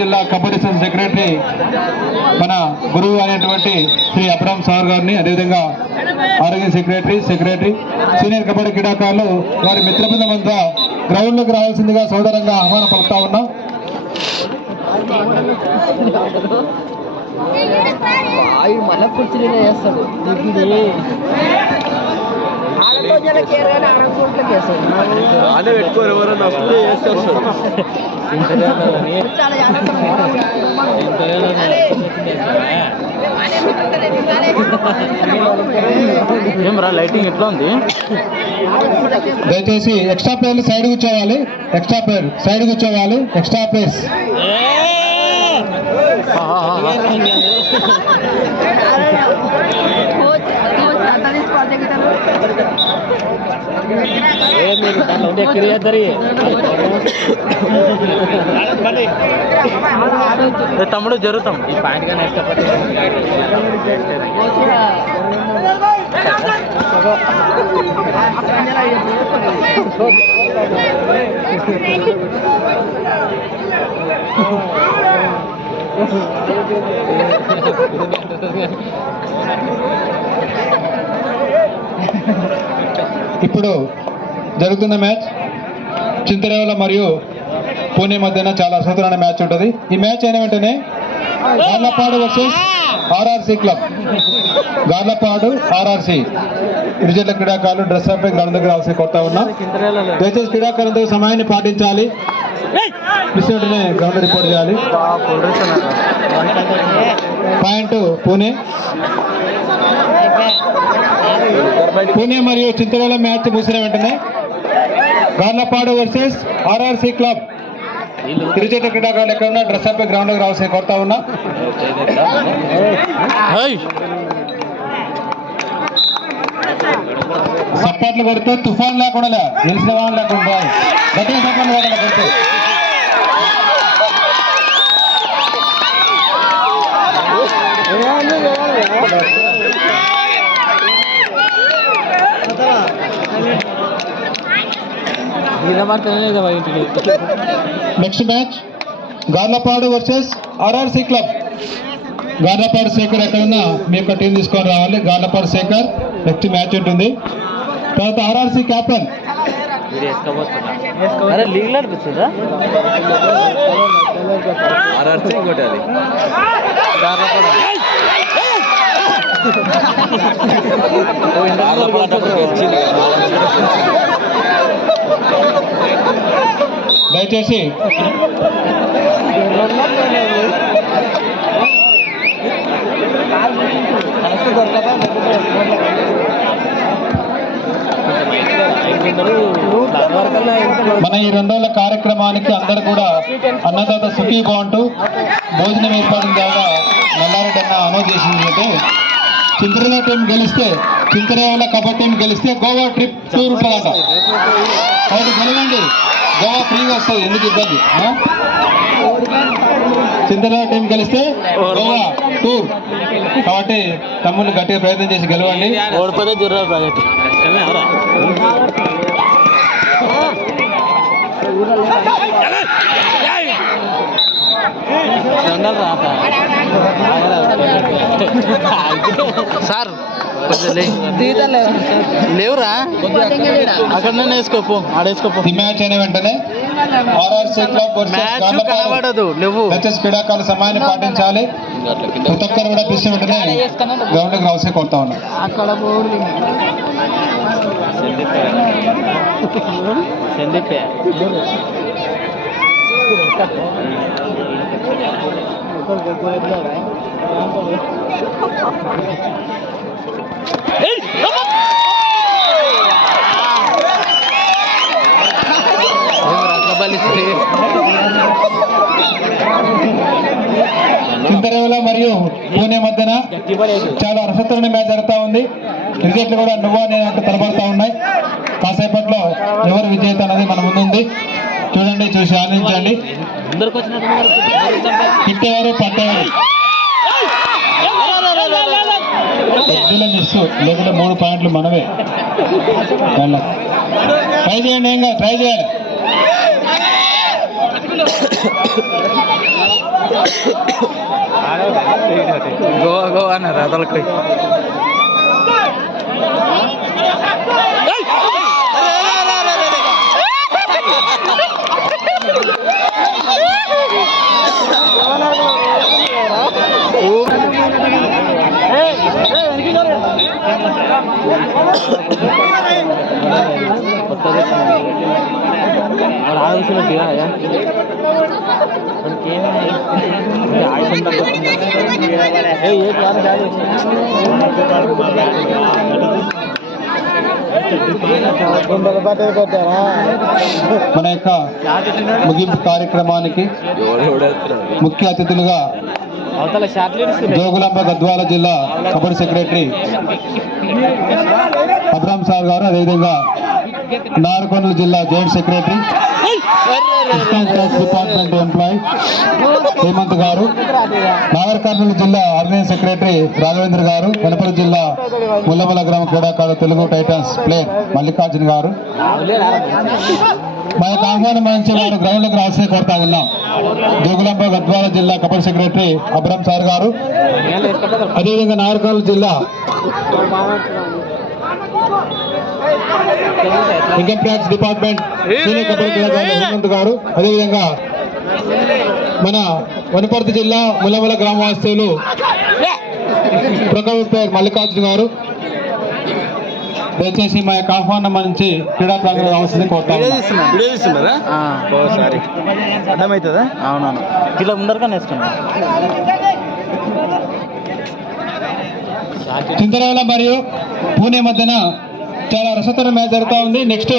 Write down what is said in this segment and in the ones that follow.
జిల్లా కబడ్డీ సెక్రటరీ మన గురువు అనేటువంటి శ్రీ అబ్రామ్ సార్ గారిని, అదేవిధంగా ఆరోగ్య సెక్రటరీ సీనియర్ కబడ్డీ క్రీడాకారులు వారి మిత్రబృందం అంతా గ్రౌండ్లోకి రావాల్సిందిగా సోదరంగా ఆహ్వానం పలుకుతా ఉన్నాం. పెట్టుకోరు ఎవరన్నా చేస్తారు. ఏమరా లైటింగ్ ఎట్లా ఉంది? దయచేసి ఎక్స్ట్రా ప్లేయర్లు సైడ్ కూర్చోవాలి. ఎక్స్ట్రా ప్లేయర్స్ తమ్ముడు జరుగుతాం ఈ పాయింట్ గా ఇష్టపడి ఇప్పుడు జరుగుతున్న మ్యాచ్ చింతరేవల మరియు పూణే మధ్యన చాలా అద్భుతమైన మ్యాచ్ ఉంటుంది. ఈ మ్యాచ్ అయిన వెంటనే Garlapadu versus RRC club, Garlapadu RRC ఇరుజట్ల క్రీడాకారులు డ్రెస్ అప్ గ్రౌండ్ దగ్గర అవసరం కొడతా ఉన్నాం. దయచేసి క్రీడాకారులతో సమయాన్ని పాటించాలి. వెంటనే గ్రౌండ్ రిపోర్ట్ చేయాలి. పాయింట్ పూణే మరియు చింతరేవల మ్యాచ్ ముగిసిన వెంటనే గార్లపాడు వర్సెస్ ఆర్ఆర్సి క్లబ్ ఇరుజట్ల క్రీడాకారులు ఎక్కడ ఉన్నా డ్రెస్ అప్ గ్రౌండ్ దగ్గర అవసరం కొడతా ఉన్నా. సపాట్లు కొడితే తుఫాన్ లేకుండా గెలిచిన వాళ్ళు లేకుండా గట్టిగా సపాట్లు కొడితే next match Garlapadu versus RRC club. Garlapadu Shekhar ఎక్కడున్నా మీ యొక్క టీం తీసుకొని రావాలి. గార్లపాడు శేఖర్ నెక్స్ట్ మ్యాచ్ ఉంటుంది. తర్వాత ఆర్ఆర్సి క్యాప్టెన్ దయచేసి మన ఈ 2 రోజుల కార్యక్రమానికి అందరూ కూడా అన్నదాత సుఖీ బాగుంటూ భోజనం ఏర్పాటు ద్వారా నల్లారెడ్డి అన్న అనౌన్స్ చేసింది. చింతరేవల టీం గెలిస్తే, చింతరేవల కబడ్డీ టీం గెలిస్తే గోవా ట్రిప్ టూర్ ఉంటుందట. కాబట్టి గెలవండి, గోవా ఫ్రీగా వస్తుంది, ఎందుకు ఇబ్బంది. చింతరేవల టీం గెలిస్తే గోవా టూర్. కాబట్టి తమ్ముళ్ళు గట్టిగా ప్రయత్నం చేసి గెలవండి. ఓడిపోతే జుర్రా ప్రాజెక్ట్ సార్ లేవురా అక్కడ వేసుకోపో, ఆడేసుకోపో. ఈ మ్యాచ్ అయిన వెంటనే ఆర్ఆర్సి క్లబ్ కనబడదు లేవు. క్రీడాకారుల సమయాన్ని పాటించాలి. ప్రతి ఒక్కరు కూడా పిలిచిన వెంటనే గ్రౌండ్కి రావాల్సి కొడతా ఉన్నాం. అక్కడ చింతరేవల మరియు పూణే మధ్యన చాలా రసవత్తరమైన మ్యాచ్ జరుగుతూ ఉంది. క్రికెట్లు కూడా నువ్వు నేను తలపడతా ఉన్నాయి. కాసేపట్లో ఎవరు విజేత అన్నది మన ముందుంది. చూడండి, చూసి ఆనందించండి. కిట్టేవారు పట్టేవారు మిస్, లేకుంటే 3 పాయింట్లు మనమే. ట్రై చేయండి, ఏం కాదు, ట్రై చేయాలి. గోవా గోవా అన్నారు అదలకి మన యొక్క ముగింపు కార్యక్రమానికి ముఖ్య అతిథులుగా జోగులాంబ గద్వాల జిల్లా కబడ్డీ సెక్రటరీ అబ్రామ్ సార్ గారు, అదేవిధంగా నారకొండల జిల్లా joint secretary department employee Hemanth గారు, నాగర్ కర్నూలు జిల్లా ఆర్గనైజ్ సెక్రటరీ రాఘవేంద్ర గారు, గణపతి జిల్లా ముల్లమల గ్రామ క్రీడాకారులు తెలుగు టైటన్స్ ప్లేయర్ మల్లికార్జున గారు, మన యొక్క ఆహ్వానం మంచి వారు గ్రౌండ్లకు రాసే కోరుతా ఉన్నాం. జోగులాంబ గద్వాల జిల్లా కబడ్డీ సెక్రటరీ అబ్రామ్ సార్ గారు, అదేవిధంగా నాగర్ కర్నూలు జిల్లా income tax department senior kabaddi క్రీడాకారులు హేమంత్ గారు, అదేవిధంగా మన వనపర్తి జిల్లా ముల్లమల గ్రామవాస్తువులు ప్రొకౌట్ ప్లేయర్ మల్లికార్జున గారు దయచేసి మా యొక్క ఆహ్వానం నుంచి క్రీడా ప్రాంగణం అవసరం కోరుతాం. అర్థమవుతుందా? అవునవును, ఇలా ముందరగా నేర్చుకున్నా. చింతరాల మరియు పూణే మధ్యన చాలా రసతర మ్యాచ్ జరుగుతూ ఉంది. Next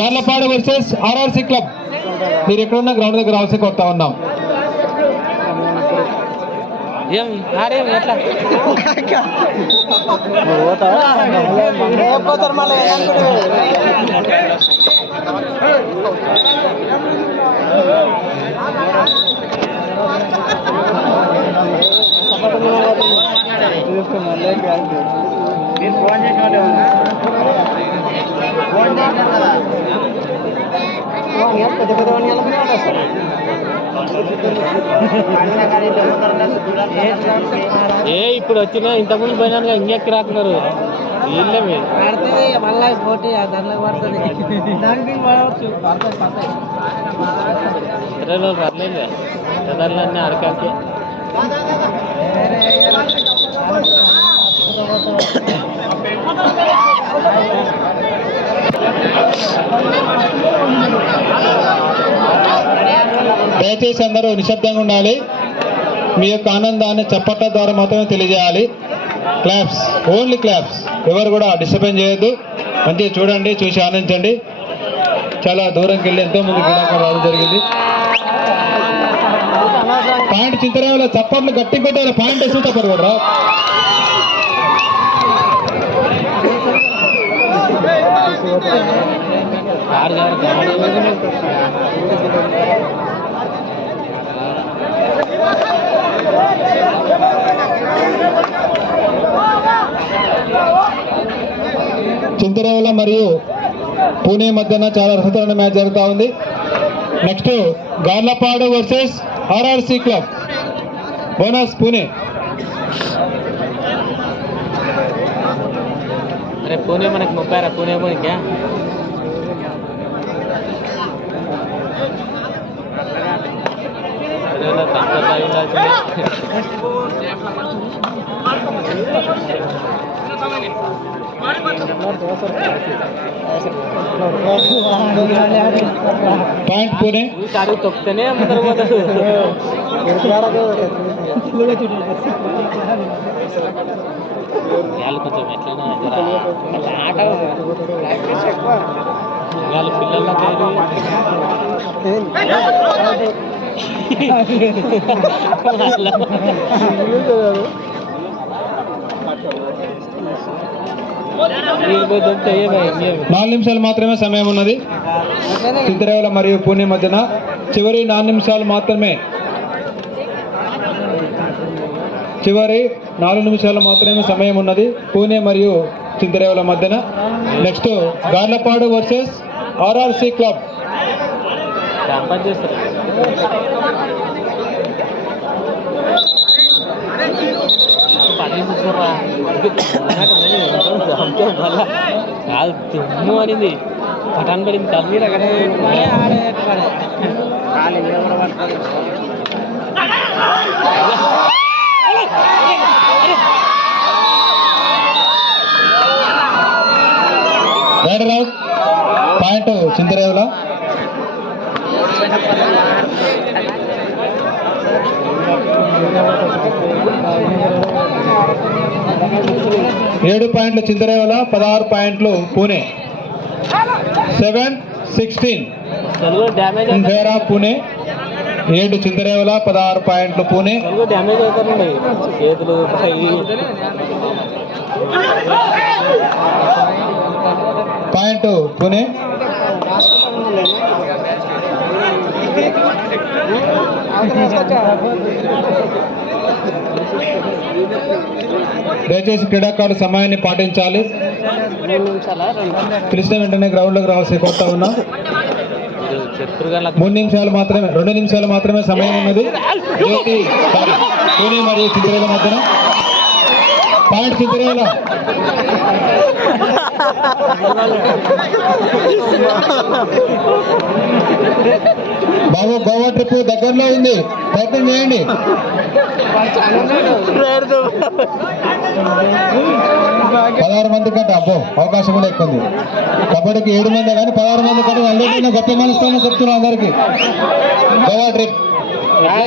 Garlapadu versus RRC club. మీరు ఎక్కడున్నా గ్రౌండ్ దగ్గర రావాల్సి కోరుతా ఉన్నాం. ఇప్పుడు వచ్చిన ఇంతకుముందు పోయినా ఇంకెక్కి రాకున్నారు వీళ్ళే మీరు మళ్ళీ పోటీ దాంట్లోకి పడుతుంది. పర్లేదు దాంట్లో అరకాకి దయచేసి అందరూ నిశ్శబ్దంగా ఉండాలి. మీ యొక్క ఆనందాన్ని చప్పట్ల ద్వారా మాత్రమే తెలియజేయాలి. Claps, only claps. ఎవరు కూడా డిస్టర్బెన్స్ చేయొద్దు. మంచిగా చూడండి, చూసి ఆనందించండి. చాలా దూరంకి వెళ్ళి ఎంతో మంది క్రీడాకారులు రావడం జరిగింది. పాయింట్ చింతరేవలో చప్పట్లు గట్టి కొట్టారు. పాయింట్ వేసి తప్పరు కూడా చింతరేవల మరియు పూణే మధ్యన చాలా రసతరమైన మ్యాచ్ జరుగుతూ ఉంది. Next Garlapadu versus RRC club bonus Pune. अरे पुणे में मुप्पा पुणे में क्या పాయింట్ పూణే. సారి తొక్కితేనే ముందర వాళ్ళు కొంచెం ఎట్లైనా ఆట వాళ్ళ పిల్లల నాలుగు నిమిషాలు మాత్రమే సమయం ఉన్నది. చింతరేవల మరియు పూణే మధ్యన చివరి 4 నిమిషాలు మాత్రమే. చివరి 4 నిమిషాలు మాత్రమే సమయం ఉన్నది పూణే మరియు చింతరేవల మధ్యన. Next Garlapadu versus RRC club. Campus చేస్తారు. పని చూసారా కాదు తుమ్ము అనింది పటాన్ పడింది తల మీద రైడర్ అవుట్. పాయింట్ చింతరేవుల. ఏడు పాయింట్లు చింతరేవుల, 16 పాయింట్లు Pune. 7-16 damage in favour of Pune. 7 Chintarevula, 16 పాయింట్లు పూణే. డ్యామేజ్ అవుతారండి చేతులు పాయింట్ పూణే. దయచేసి క్రీడాకారులు సమయాన్ని పాటించాలి. 3 నిమిషాల పిలిచిన వెంటనే గ్రౌండ్లోకి రావాల్సి కోరుతా ఉన్నాం. శత్రుగా 3 నిమిషాలు మాత్రమే, 2 నిమిషాలు మాత్రమే సమయం ఉన్నది. పూణే మరియు చింతరేవుల మధ్యన. పాయింట్ చింతరేవుల. బాబు గోవా ట్రిప్ దగ్గరలో ఉంది, ప్రయత్నం చేయండి. 16 మంది కంటే అబ్బో అవకాశం కూడా ఎక్కువ ఉంది. కబడ్డీకి 7 మంది కానీ 16 మంది కంటే అందరికీ గొప్ప మనసుతో చెప్తున్నాం అందరికి. గోవా ట్రిప్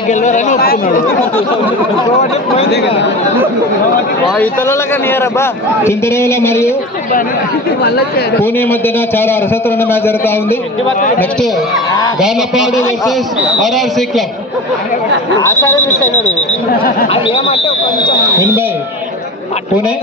గెలవారని ఒప్పుకున్నాడు. చింతరేవుల మరియు పూణే మధ్యన చాలా రసవత్తరమైన మ్యాచ్ జరుగుతా ఉంది. Next Garlapadu versus RRC club. Win by Pune.